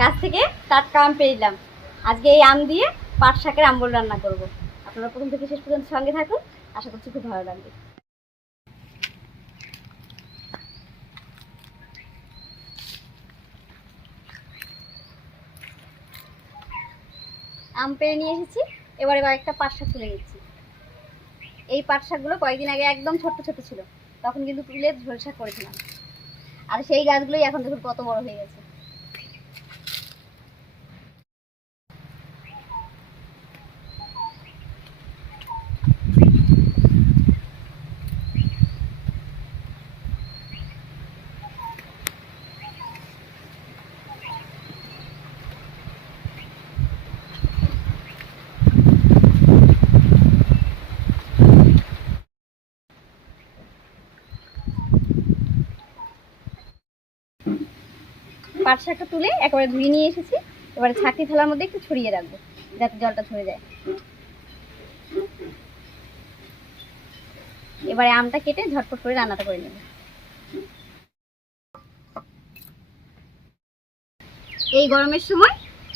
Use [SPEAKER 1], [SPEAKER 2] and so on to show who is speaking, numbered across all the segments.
[SPEAKER 1] গাছ থেকে টাটকা আম পেরিলাম আজকে এই আম দিয়ে পাট শাকের আম্বল রান্না করব। আপনারা প্রথম থেকে শেষ পর্যন্ত সঙ্গে থাকুন। আশা করছি খুব ভালো লাগবে। আম পেরে নিয়ে এসেছি। এবারে কয়েকটা পাট শাক তুলে নিচ্ছি। এই পাট শাকগুলো কয়েকদিন আগে একদম ছোট্ট ছোট ছিল। তখন কিন্তু তুলে ঝোল শাক করেছিলাম। আর সেই গাছগুলোই এখন দেখুন কত বড় হয়ে গেছে। পাট শাকটা তুলে একেবারে ধুয়ে নিয়ে এসেছি। এবারে ছাঁকনি থালার মধ্যে একটু ছড়িয়ে রাখব, যাতে জলটা ঝরে যায়। এবারে আমটা কেটে ঝটপট করে রান্নাটা করে নেব। এই গরমের সময়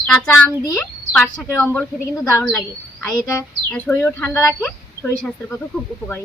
[SPEAKER 1] কাঁচা আম দিয়ে পাট শাকের অম্বল খেতে কিন্তু দারুণ লাগে। আর এটা শরীরও ঠান্ডা রাখে, শরীর স্বাস্থ্যের পক্ষে খুব উপকারী।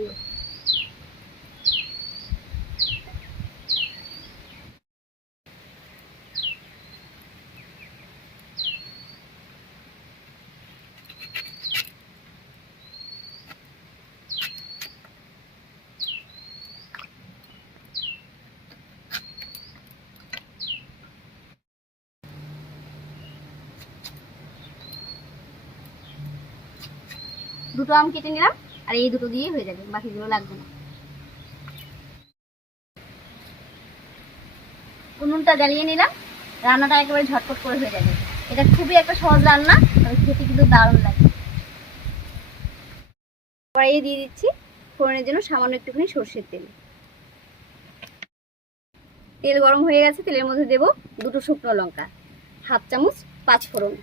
[SPEAKER 1] দুটো আম কেটে নিলাম, আর এই দুটো দিয়ে হয়ে যাবে, বাকিগুলো লাগবে না। উনুনটা জ্বালিয়ে নিলাম, রান্নাটা একেবারে ঝটপট করে হয়ে যাবে। এটা খুবই একটা সহজ রান্না, তবে খেতে কিন্তু দারুণ লাগে। এই দিয়ে দিচ্ছি ফোড়নের জন্য সামান্য একটুখানি সর্ষের তেল। তেল গরম হয়ে গেছে, তেলের মধ্যে দেব দুটো শুকনো লঙ্কা, হাফ চামচ পাঁচ ফোড়ন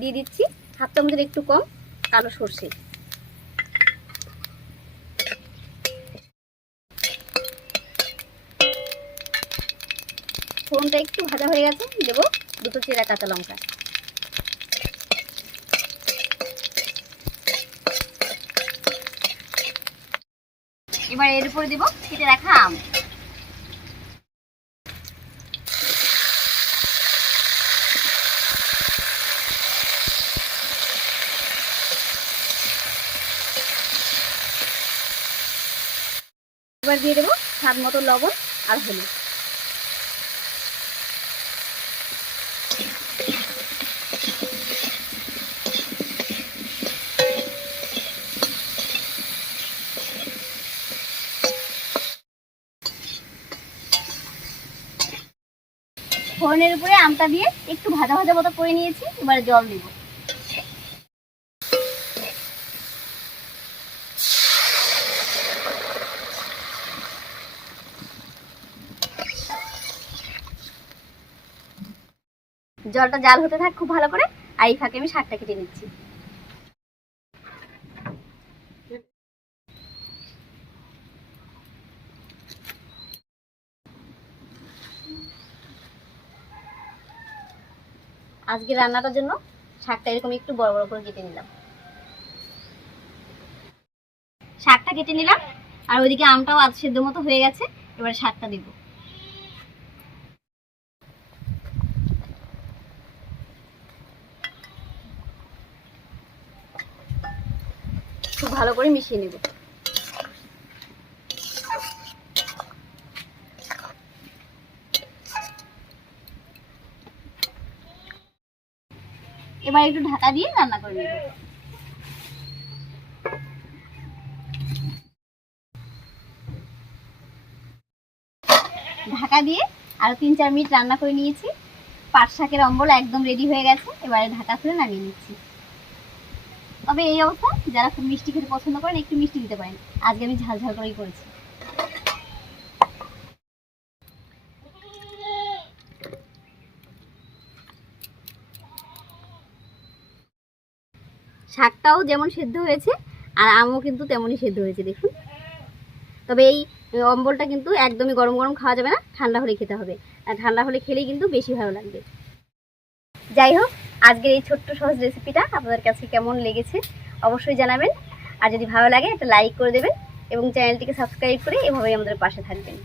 [SPEAKER 1] দিয়ে দিচ্ছি, হাফ চামচের একটু কম কালো সর্ষে। ফোনটা একটু ভাজা হয়ে গেছে, দেব দুটো চেরা কাঁচা লঙ্কা। এবার এর উপরে দেব কেটে রাখা আম। এবার দিয়ে দেবো স্বাদ মতো লবণ আর হলুদ। ফোড়নের উপরে আমটা দিয়ে একটু ভাজা ভাজা মতো করে নিয়েছি, এবারে জল দিব। জলটা জাল হতে থাক খুব ভালো করে, আর এই ফাঁকে আমি শাকটা কেটে নিচ্ছি। আজকে রান্নাটার জন্য শাকটা এরকম একটু বড় বড় করে কেটে নিলাম। শাকটা কেটে নিলাম, আর ওইদিকে আমটাও আধ সেদ্ধ মতো হয়ে গেছে, এবার শাকটা দিব খুব ভালো করে মিশিয়ে নেব। এবার একটু ঢাকা দিয়ে রান্না করে নেব। ঢাকা দিয়ে আরও তিন চার মিনিট রান্না করে নিয়েছি। পাট শাকের অম্বল একদম রেডি হয়ে গেছে। এবারে ঢাকা খুলে নামিয়ে নিচ্ছি। তবে এই অবস্থা, যারা খুব মিষ্টি খেতে পছন্দ করেন, একটু মিষ্টি দিতে পারেন। আজকে আমি ঝাল ঝাল করেই করেছি। শাকটাও যেমন সেদ্ধ হয়েছে, আর আমও কিন্তু তেমনই সেদ্ধ হয়েছে, দেখুন। তবে এই অম্বলটা কিন্তু একদমই গরম গরম খাওয়া যাবে না, ঠান্ডা হলে খেতে হবে। আর ঠান্ডা হলে খেলেই কিন্তু বেশি ভালো লাগবে। যাই হোক আজকের এই ছোট্ট সহজ রেসিপিটা আপনাদের কাছে কেমন লেগেছে অবশ্যই জানাবেন। আর যদি ভালো লাগে, একটা লাইক করে দেবেন এবং চ্যানেলটিকে সাবস্ক্রাইব করে এভাবেই আমাদের পাশে থাকবেন।